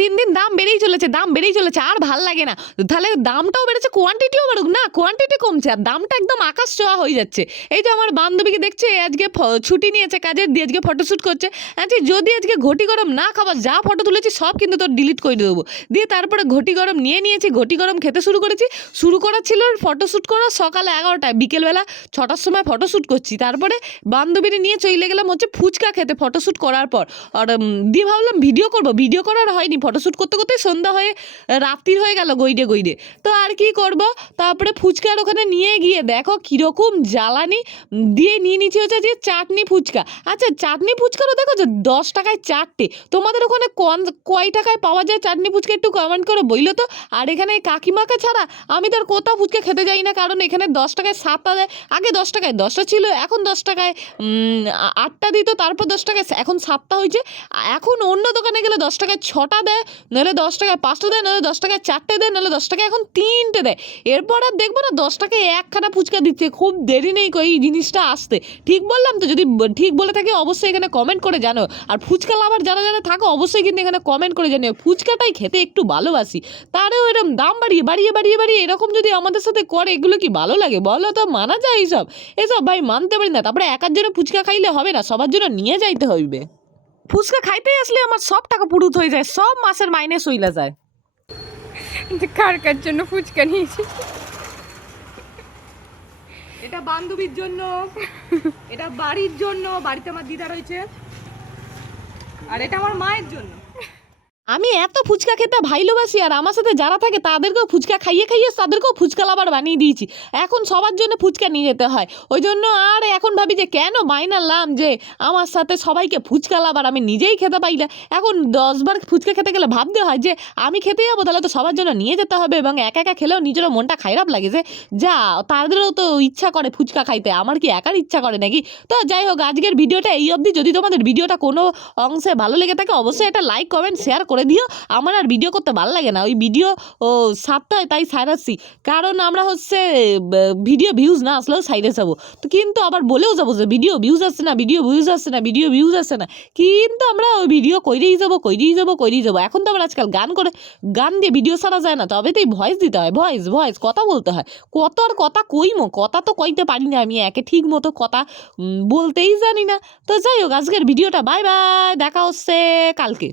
দিন দিন দাম বেড়েই চলেছে আর ভাল লাগে না। তাহলে দামটাও বেড়েছে, কোয়ান্টিটিও বাড়ুক না, কোয়ান্টিটি কমছে আর দামটা একদম আকাশ ছোঁয়া হয়ে যাচ্ছে। এই তো আমার বান্ধবীকে দেখছে আজকে ছুটি নিয়েছে কাজের দিয়ে, আজকে ফটোশ্যুট করছে। আচ্ছা যদি আজকে ঘটি গরম না খাবার, যা ফটো তুলেছি সব কিন্তু তোর ডিলিট করে দেবো। দিয়ে তারপরে ঘটি গরম নিয়েছি, ঘটি গরম খেতে শুরু করেছি। শুরু করা ছিল ফটোশ্যুট করা সকালে 11টায়, বিকেলবেলা 6টার সময় ফটোশ্যুট করছি। তারপরে বান্ধবীরে নিয়ে চলে গেলাম হচ্ছে ফুচকা খেতে ফটোশ্যুট করার পর। আর দিয়ে ভাবলাম ভিডিও করব, ভিডিও করার হয়নি, ফটোশ্যুট করতে করতে সন্ধ্যা হয়ে রাত্রির হয়ে গেল গইডে। তো আর কি করব, তারপরে ফুচকার ওখানে নিয়ে গিয়ে দেখো কীরকম জ্বালানি দিয়ে নিয়ে নিচে হচ্ছে যে চাটনি ফুচকা। আচ্ছা চাটনি ফুচকারও দেখো যে 10 টাকায় 4টে। তোমাদের ওখানে কয় টাকায় পাওয়া যায় চাটনি ফুচকা একটু কমেন্ট করে বললো তো। আর এখানে কাকিমাকে ছাড়া আমি তো আর কোথাও ফুচকা খেতে যাই না, কারণ এখানে 10 টাকায় 7টা দেয়। আগে 10 টাকায় 10টা ছিল, এখন 10 টাকায় 8টা দিত, তারপর 10 টাকায় এখন 7টা হয়েছে। এখন অন্য দোকানে গেলে 10 টাকায় 6টা দেয়, নাহলে 10 টাকায় 5টা দেয়, নাহলে 10 টাকায় 4টে দেয়, নাহলে 10 টাকায় এখন 3টে দেয়। এরপর আর দেখবো না 10 টাকায় একখানা ফুচকা দিচ্ছে। খুব দেরি নেই এই জিনিসটা আসতে। ঠিক বললাম তো? যদি ঠিক বলে থাকি অবশ্যই এখানে কমেন্ট করে জানো। আর ফুচকা লাভার যারা যারা থাকো অবশ্যই কিন্তু এখানে কমেন্ট করে জানিও। ফুচকাটাই খেতে একটু ভালোবাসি, তারেও এরকম দাম বাড়িয়ে এরকম যদি আমাদের সাথে করে, এগুলো কি ভালো লাগে বলো তো? মানা যায় এসব ভাই মানতে পারি না। তারপরে একার জন্য ফুচকা খাইলে হবে না, সবার জন্য নিয়ে যাইতে হইবে। ফুচকা খাইতে আসলে আমার সব টাকা পুরুত হয়ে যায়, সব মাসের মাইনে সইলা যায়। কার কার জন্য ফুচকা নিয়েছি? এটা বান্ধবীর জন্য, এটা বাড়ির জন্য, বাড়িতে আমার দিদা রয়েছে, আর এটা আমার মায়ের জন্য। আমি এত ফুচকা খেতে ভালোবাসি, আর আমার সাথে যারা থাকে তাদেরকেও ফুচকা খাইয়ে তাদেরকেও ফুচকা লাভার বানিয়ে দিয়েছি। এখন সবার জন্য ফুচকা নিয়ে যেতে হয়, ওই জন্য আর এখন ভাবি যে কেন বানালাম যে আমার সাথে সবাইকে ফুচকা লাভার, আমি নিজেই খেতে পাই না। এখন 10বার ফুচকা খেতে গেলে ভাবতে হয় যে আমি খেতে যাবো, তাহলে তো সবার জন্য নিয়ে যেতে হবে, এবং একা একা খেলেও নিজেরও মনটা খারাপ লাগে যে যা তাদেরও তো ইচ্ছা করে ফুচকা খাইতে, আমার কি একার ইচ্ছা করে নাকি? তো যাই হোক, আজকের ভিডিওটা এই অবধি। যদি তোমাদের ভিডিওটা কোনো অংশে ভালো লেগে থাকে অবশ্যই একটা লাইক কমেন্ট শেয়ার করে দিও। আমার আর ভিডিও করতে ভালো লাগে না, ওই ভিডিও সারতে হয় তাই সারাচ্ছি, কারণ আমরা হচ্ছে ভিডিও ভিউজ না আসলেও সাইডে যাবো। তো কিন্তু আবার বলেও যাবো যে ভিডিও ভিউজ আসছে না, কিন্তু আমরা ওই ভিডিও কইরেই যাবো। এখন তো আবার আজকাল গান দিয়ে ভিডিও ছাড়া যায় না, তবে তো ভয়েস দিতে হয়, ভয়েস কথা বলতে হয়। কথা কইমো, কথা তো কইতে পারি না আমি, একে ঠিক মতো কথা বলতেই জানি না। তো যাই হোক, আজকের ভিডিওটা বাই বাই, দেখা হচ্ছে কালকে।